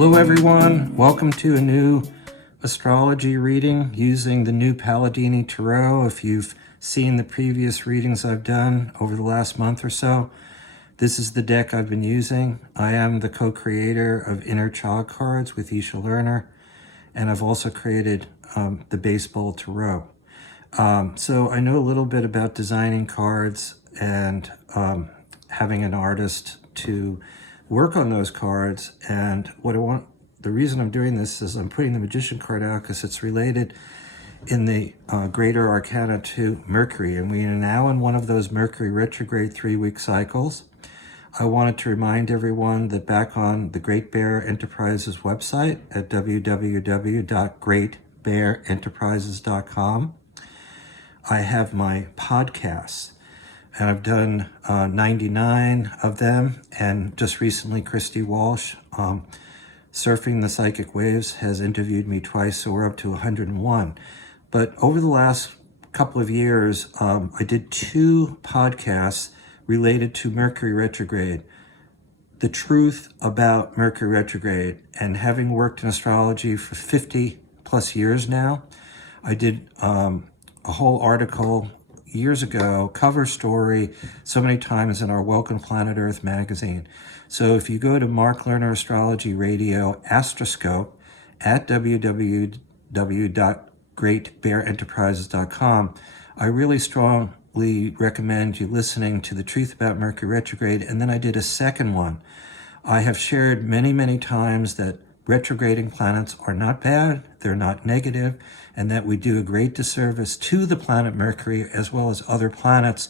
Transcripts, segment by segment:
Hello everyone, welcome to a new astrology reading using the new Palladini Tarot. If you've seen the previous readings I've done over the last month or so, this is the deck I've been using. I am the co-creator of Inner Child cards with Lerner, and I've also created the Baseball Tarot. So I know a little bit about designing cards and having an artist to work on those cards. And the reason I'm doing this is I'm putting the Magician card out because it's related in the Greater Arcana to Mercury. And we are now in one of those Mercury Retrograde 3-week cycles. I wanted to remind everyone that back on the Great Bear Enterprises website at www.greatbearenterprises.com, I have my podcasts. And I've done 99 of them, and just recently Christy Walsh, Surfing the Psychic Waves, has interviewed me twice, so we're up to 101. But over the last couple of years, I did 2 podcasts related to Mercury Retrograde, the truth about Mercury Retrograde. And having worked in astrology for 50 plus years now, I did a whole article years ago, cover story, so many times in our Welcome Planet Earth magazine. So if you go to Mark Lerner Astrology Radio Astroscope at www.greatbearenterprises.com, I really strongly recommend you listening to the truth about Mercury Retrograde. And then I did a second one. I have shared many, many times that retrograding planets are not bad, they're not negative, and that we do a great disservice to the planet Mercury as well as other planets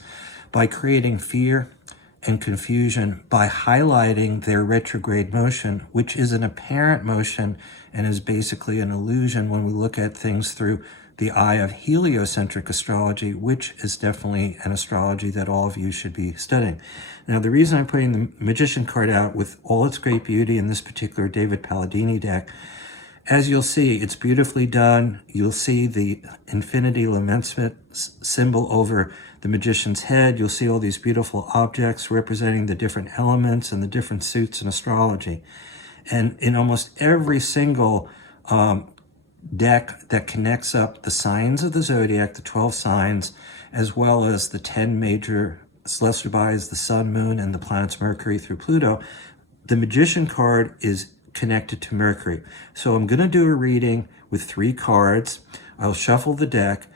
by creating fear and confusion by highlighting their retrograde motion, which is an apparent motion and is basically an illusion when we look at things through the eye of heliocentric astrology, which is definitely an astrology that all of you should be studying. Now, the reason I'm putting the Magician card out with all its great beauty in this particular David Palladini deck, as you'll see, it's beautifully done. You'll see the infinity lamentement symbol over the magician's head. You'll see all these beautiful objects representing the different elements and the different suits in astrology. And in almost every single deck that connects up the signs of the zodiac, the 12 signs, as well as the 10 major celestial bodies, the sun, moon, and the planets Mercury through Pluto, the Magician card is connected to Mercury. So I'm going to do a reading with 3 cards. I'll shuffle the deck.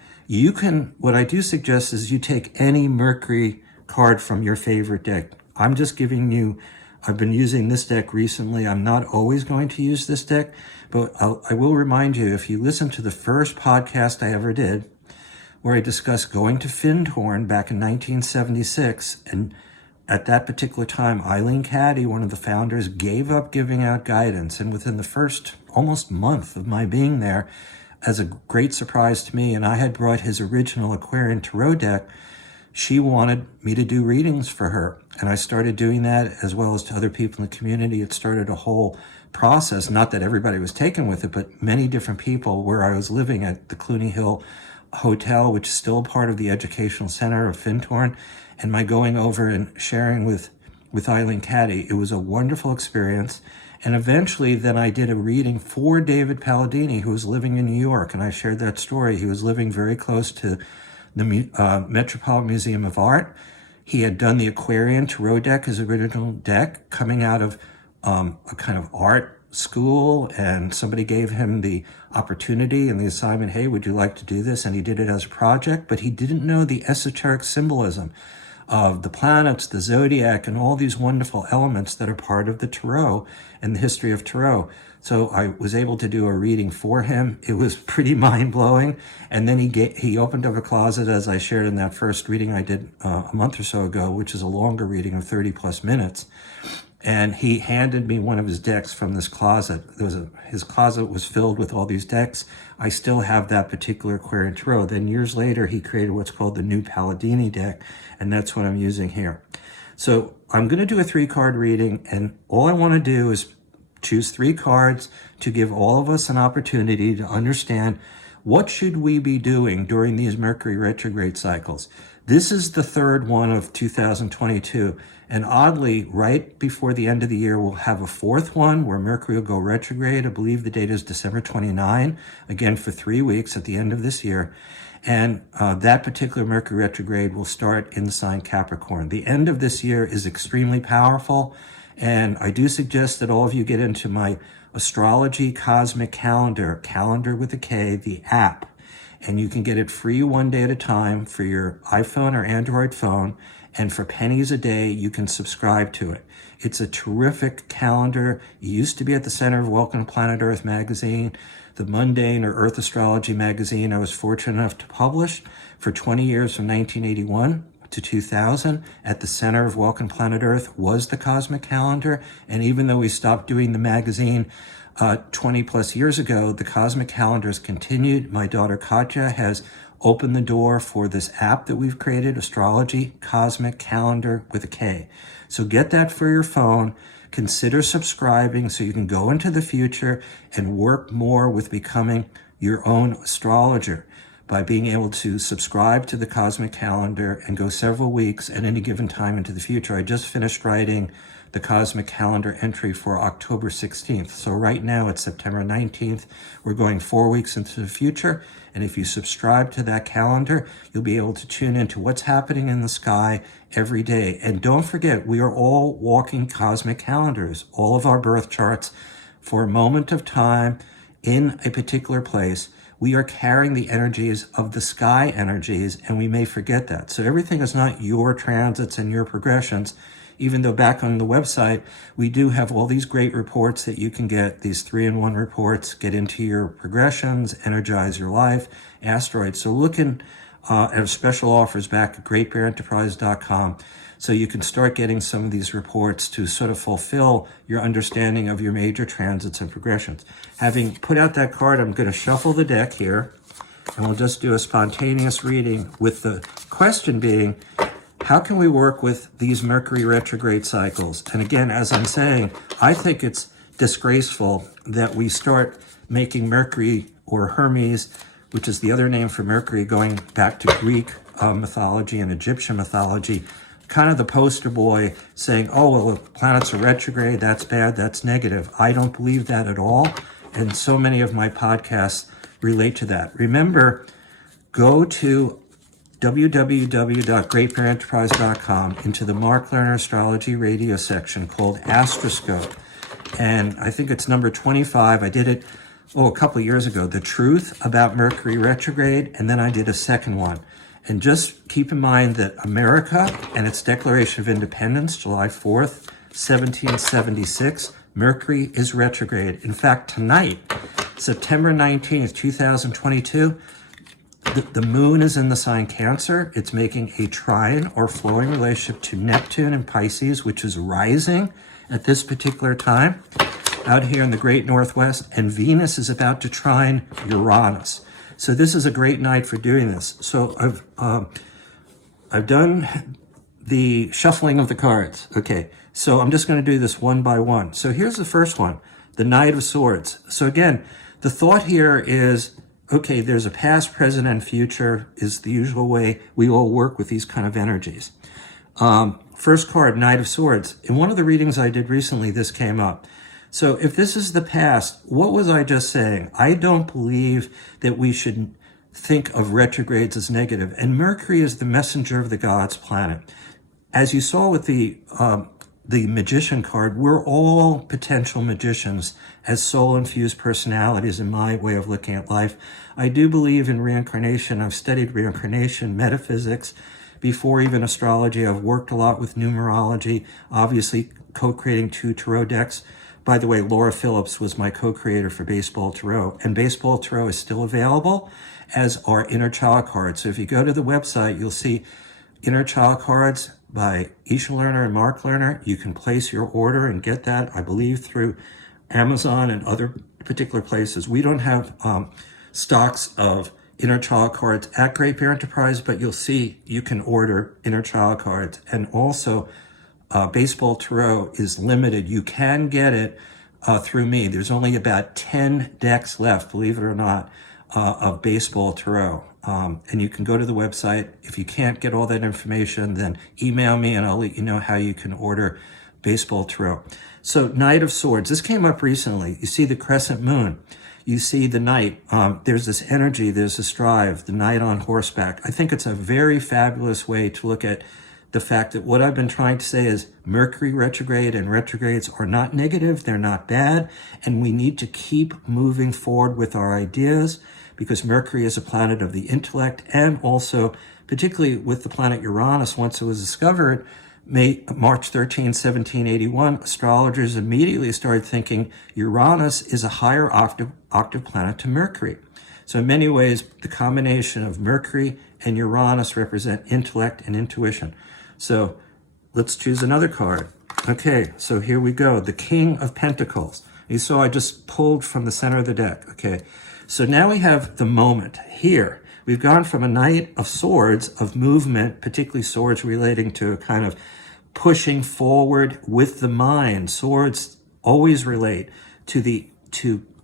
What I do suggest is you take any Mercury card from your favorite deck. I'm just giving you, I've been using this deck recently. I'm not always going to use this deck, but I will remind you, if you listen to the first podcast I ever did, where I discussed going to Findhorn back in 1976, and at that particular time, Eileen Caddy, one of the founders, gave up giving out guidance. And within the first almost month of my being there, as a great surprise to me, and I had brought his original Aquarian Tarot deck, she wanted me to do readings for her. And I started doing that as well as to other people in the community. It started a whole process, not that everybody was taken with it, but many different people, where I was living at the Cluny Hill Hotel, which is still part of the educational center of Findhorn. And my going over and sharing with Eileen Caddy, it was a wonderful experience. And eventually then I did a reading for David Palladini, who was living in New York. And I shared that story. He was living very close to the Metropolitan Museum of Art. He had done the Aquarian Tarot deck, his original deck, coming out of a kind of art school, and somebody gave him the opportunity and the assignment, hey, would you like to do this? And he did it as a project, but he didn't know the esoteric symbolism of the planets, the zodiac, and all these wonderful elements that are part of the Tarot and the history of Tarot. So I was able to do a reading for him. It was pretty mind-blowing. And then he opened up a closet, as I shared in that first reading I did a month or so ago, which is a longer reading of 30 plus minutes. And he handed me one of his decks from this closet. His closet was filled with all these decks. I still have that particular Aquarian Tarot. Then years later, he created what's called the new Palladini deck, and that's what I'm using here. So I'm going to do a 3-card reading, and all I want to do is choose 3 cards to give all of us an opportunity to understand What should we be doing during these Mercury retrograde cycles? This is the third one of 2022. And oddly, right before the end of the year, we'll have a fourth one where Mercury will go retrograde. I believe the date is December 29, again for 3 weeks at the end of this year. And that particular Mercury retrograde will start in the sign Capricorn. The end of this year is extremely powerful. And I do suggest that all of you get into my Astrology Cosmic calendar with a K, the app. And you can get it free 1 day at a time for your iPhone or Android phone. And for pennies a day, you can subscribe to it. It's a terrific calendar. It used to be at the center of Welcome to Planet Earth magazine, the mundane or Earth Astrology magazine I was fortunate enough to publish for 20 years from 1981 to 2000. At the center of Welcome to Planet Earth was the Cosmic Calendar. And even though we stopped doing the magazine 20 plus years ago, the Cosmic Calendar has continued. My daughter Katya has opened the door for this app that we've created, Astrology Cosmic Calendar with a K. So get that for your phone. Consider subscribing so you can go into the future and work more with becoming your own astrologer by being able to subscribe to the Cosmic Calendar and go several weeks at any given time into the future. I just finished writing the Cosmic Calendar entry for October 16th. So right now it's September 19th. We're going 4 weeks into the future. And if you subscribe to that calendar, you'll be able to tune into what's happening in the sky every day. And don't forget, we are all walking cosmic calendars, all of our birth charts for a moment of time in a particular place. We are carrying the energies of the sky energies, and we may forget that. So everything is not your transits and your progressions, even though back on the website, we do have all these great reports that you can get, these 3-in-1 reports, get into your progressions, energize your life, asteroids. So looking at special offers back at greatbearenterprise.com so you can start getting some of these reports to sort of fulfill your understanding of your major transits and progressions. Having put out that card, I'm going to shuffle the deck here, and we'll just do a spontaneous reading with the question being, how can we work with these Mercury retrograde cycles? And again, as I'm saying, I think it's disgraceful that we start making Mercury, or Hermes, which is the other name for Mercury, going back to Greek mythology and Egyptian mythology, kind of the poster boy saying, oh, well, if planets are retrograde, that's bad, that's negative. I don't believe that at all. And so many of my podcasts relate to that. Remember, go to www.greatbearenterprise.com into the Mark Lerner Astrology radio section called Astroscope. And I think it's number 25. I did it, a couple of years ago, The Truth About Mercury Retrograde, and then I did a second one. And just keep in mind that America and its Declaration of Independence, July 4th, 1776, Mercury is retrograde. In fact, tonight, September 19th, 2022, the moon is in the sign Cancer. It's making a trine or flowing relationship to Neptune in Pisces, which is rising at this particular time out here in the great Northwest. And Venus is about to trine Uranus. So this is a great night for doing this. So I've done the shuffling of the cards. Okay, so I'm just going to do this one by one. So here's the first one, the Knight of Swords. So again, the thought here is, okay, there's a past, present, and future is the usual way we all work with these kind of energies. First card, Knight of Swords. In one of the readings I did recently, this came up. So if this is the past, what was I just saying? I don't believe that we should think of retrogrades as negative. And Mercury is the messenger of the gods planet. As you saw with the Magician card, we're all potential magicians as soul-infused personalities in my way of looking at life. I do believe in reincarnation. I've studied reincarnation, metaphysics, before even astrology. I've worked a lot with numerology, obviously co-creating 2 tarot decks. By the way, Laura Phillips was my co-creator for Baseball Tarot, and Baseball Tarot is still available, as are Inner Child cards. So if you go to the website, you'll see Inner Child cards by Isha Lerner and Mark Lerner. You can place your order and get that, I believe, through Amazon and other particular places. We don't have stocks of Inner Child cards at Great Bear Enterprise, but you'll see you can order Inner Child cards. And also, Baseball Tarot is limited. You can get it through me. There's only about 10 decks left, believe it or not. of baseball tarot. And you can go to the website. If you can't get all that information, then email me and I'll let you know how you can order baseball tarot. So Knight of Swords, this came up recently. You see the crescent moon. You see the knight. There's this energy, there's this drive, the knight on horseback. I think it's a very fabulous way to look at the fact that what I've been trying to say is Mercury retrograde and retrogrades are not negative, they're not bad, and we need to keep moving forward with our ideas because Mercury is a planet of the intellect, and also, particularly with the planet Uranus, once it was discovered, March 13, 1781, astrologers immediately started thinking Uranus is a higher octave planet to Mercury. So in many ways, the combination of Mercury and Uranus represent intellect and intuition. So let's choose another card. Okay, so here we go. The King of Pentacles. You saw I just pulled from the center of the deck. Okay, so now we have the moment here. We've gone from a Knight of Swords, of movement, particularly swords relating to a kind of pushing forward with the mind. Swords always relate to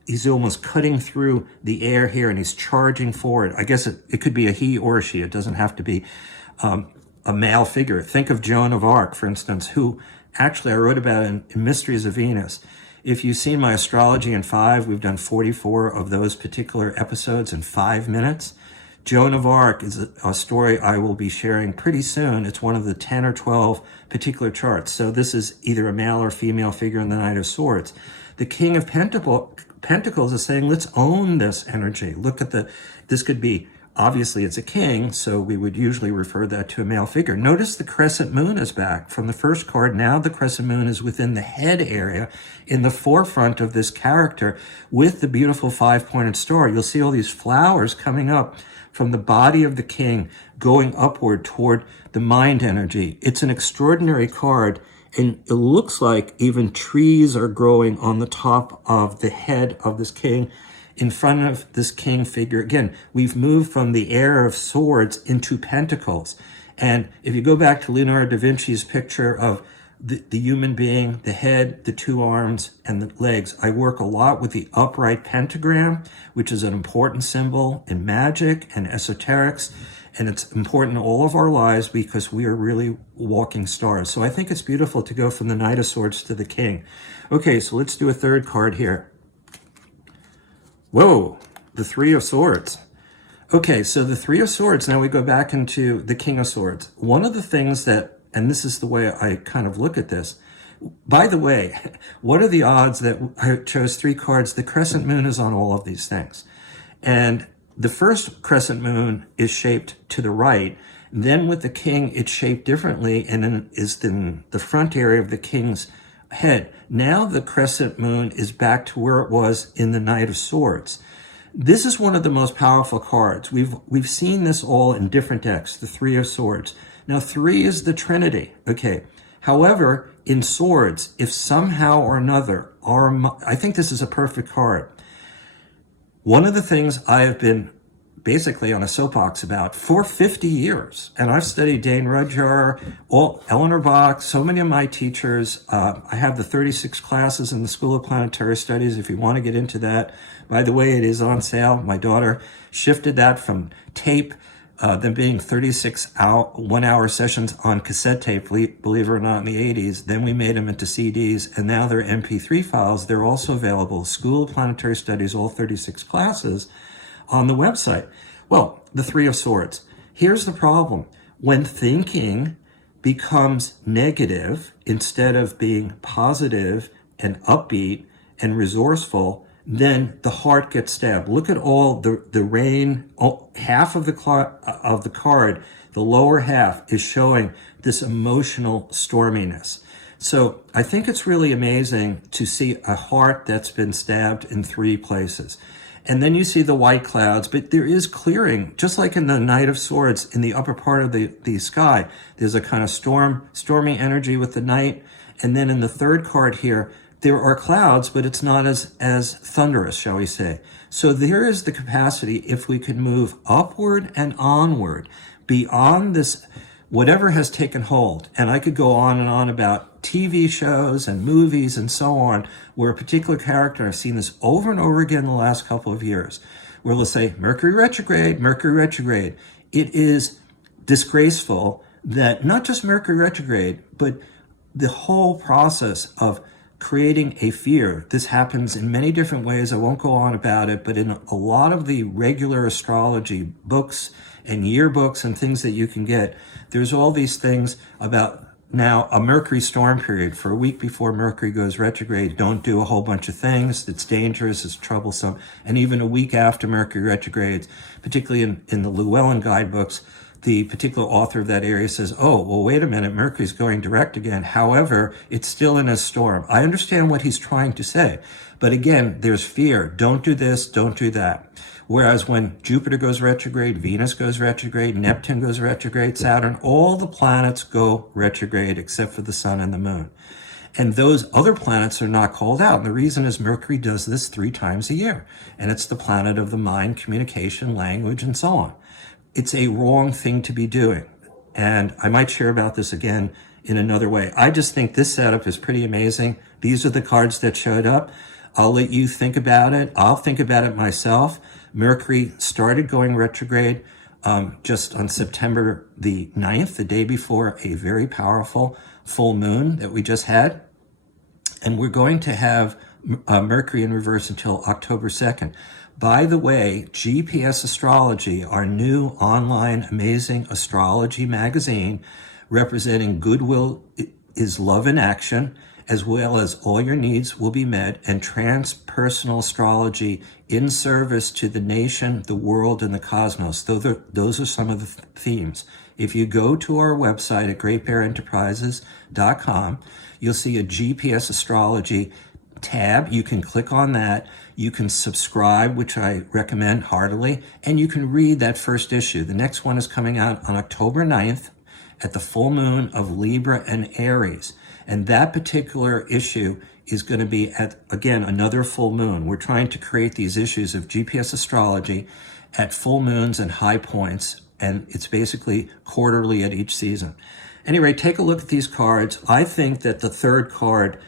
he's almost cutting through the air here and he's charging forward. I guess it could be a he or a she. It doesn't have to be a male figure. Think of Joan of Arc, for instance, who actually I wrote about in Mysteries of Venus. If you've seen my Astrology in 5, we've done 44 of those particular episodes in 5 minutes. Joan of Arc is a story I will be sharing pretty soon. It's one of the 10 or 12 particular charts. So this is either a male or female figure in the Knight of Swords. The King of Pentacles is saying, let's own this energy. Look at this could be, obviously it's a king, so we would usually refer that to a male figure. Notice the crescent moon is back from the first card. Now the crescent moon is within the head area in the forefront of this character with the beautiful 5-pointed star. You'll see all these flowers coming up from the body of the king going upward toward the mind energy. It's an extraordinary card, and it looks like even trees are growing on the top of the head of this king in front of this king figure. Again, we've moved from the air of swords into pentacles. And if you go back to Leonardo da Vinci's picture of the human being, the head, the 2 arms, and the legs, I work a lot with the upright pentagram, which is an important symbol in magic and esoterics. And it's important in all of our lives because we are really walking stars. So I think it's beautiful to go from the Knight of Swords to the King. Okay, so let's do a third card here. Whoa, the Three of Swords. Okay, so the Three of Swords, now we go back into the King of Swords. One of the things that, and this is the way I kind of look at this, by the way, what are the odds that I chose 3 cards? The crescent moon is on all of these things. And the first crescent moon is shaped to the right. Then with the king, it's shaped differently and is in the front area of the king's head. Now the crescent moon is back to where it was in the Knight of Swords. This is one of the most powerful cards. We've seen this all in different decks, the Three of Swords. Now 3 is the Trinity. Okay. However, in swords, if somehow or another, I think this is a perfect card. One of the things I have been basically on a soapbox about for 50 years, and I've studied Dane Rudhyar, Eleanor Bach, so many of my teachers. I have the 36 classes in the School of Planetary Studies if you want to get into that. By the way, it is on sale. My daughter shifted that from tape, them being 36 one-hour sessions on cassette tape, believe it or not, in the 80s. Then we made them into CDs, and now they're MP3 files. They're also available. School of Planetary Studies, all 36 classes, on the website. Well, the Three of Swords. Here's the problem. When thinking becomes negative instead of being positive and upbeat and resourceful, then the heart gets stabbed. Look at all the rain. Half of the card, the lower half, is showing this emotional storminess. So I think it's really amazing to see a heart that's been stabbed in 3 places. And then you see the white clouds, but there is clearing, just like in the Knight of Swords, in the upper part of the sky. There's a kind of stormy energy with the night. And then in the third card here, there are clouds, but it's not as thunderous, shall we say. So there is the capacity, if we could move upward and onward, beyond this, whatever has taken hold. And I could go on and on about TV shows and movies and so on, where a particular character, I've seen this over and over again in the last couple of years, where they'll say, Mercury retrograde, Mercury retrograde. It is disgraceful that not just Mercury retrograde, but the whole process of creating a fear. This happens in many different ways. I won't go on about it, but in a lot of the regular astrology books and yearbooks and things that you can get, there's all these things about now a Mercury storm period. For a week before Mercury goes retrograde, don't do a whole bunch of things. It's dangerous, it's troublesome. And even a week after Mercury retrogrades, particularly in the Llewellyn guidebooks, the particular author of that area says, oh, well, wait a minute, Mercury's going direct again. However, it's still in a storm. I understand what he's trying to say. But again, there's fear. Don't do this, don't do that. Whereas when Jupiter goes retrograde, Venus goes retrograde, Neptune goes retrograde, Saturn, all the planets go retrograde except for the sun and the moon. And those other planets are not called out. And the reason is Mercury does this 3 times a year. And it's the planet of the mind, communication, language, and so on. It's a wrong thing to be doing. And I might share about this again in another way. I just think this setup is pretty amazing. These are the cards that showed up. I'll let you think about it. I'll think about it myself. Mercury started going retrograde just on September the 9th, the day before a very powerful full moon that we just had. And we're going to have Mercury in reverse until October 2nd. By the way, GPS Astrology, our new online amazing astrology magazine, representing goodwill is love in action, as well as all your needs will be met, and transpersonal astrology in service to the nation, the world, and the cosmos. Those are some of the themes. If you go to our website at greatbearenterprises.com, you'll see a GPS Astrology tab. You can click on that. You can subscribe, which I recommend heartily, and you can read that first issue. The next one is coming out on October 9th at the full moon of Libra and Aries. And that particular issue is going to be at, again, another full moon. We're trying to create these issues of GPS Astrology at full moons and high points, and it's basically quarterly at each season. Anyway, take a look at these cards. I think that the third card,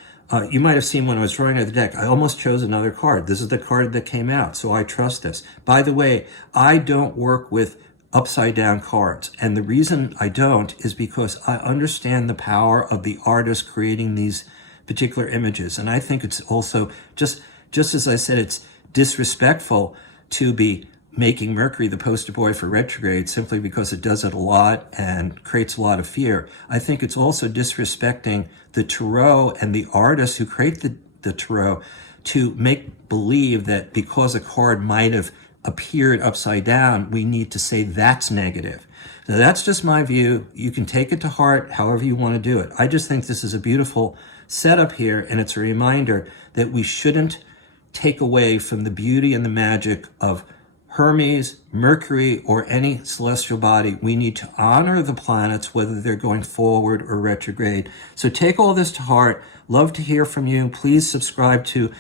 you might have seen when I was drawing out the deck, I almost chose another card. This is the card that came out, so I trust this. By the way, I don't work with upside down cards. And the reason I don't is because I understand the power of the artist creating these particular images. And I think it's also, just as I said, it's disrespectful to be making Mercury the poster boy for retrograde simply because it does it a lot and creates a lot of fear. I think it's also disrespecting the tarot and the artists who create the tarot to make believe that because a card might have appeared upside down, we need to say that's negative. Now, that's just my view. You can take it to heart however you want to do it. I just think this is a beautiful setup here, and it's a reminder that we shouldn't take away from the beauty and the magic of Hermes, Mercury, or any celestial body. We need to honor the planets, whether they're going forward or retrograde. So take all this to heart. Love to hear from you. Please subscribe to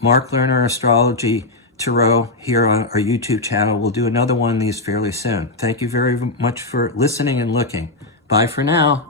Mark Lerner Astrology Tarot here on our YouTube channel. We'll do another one of these fairly soon. Thank you very much for listening and looking. Bye for now.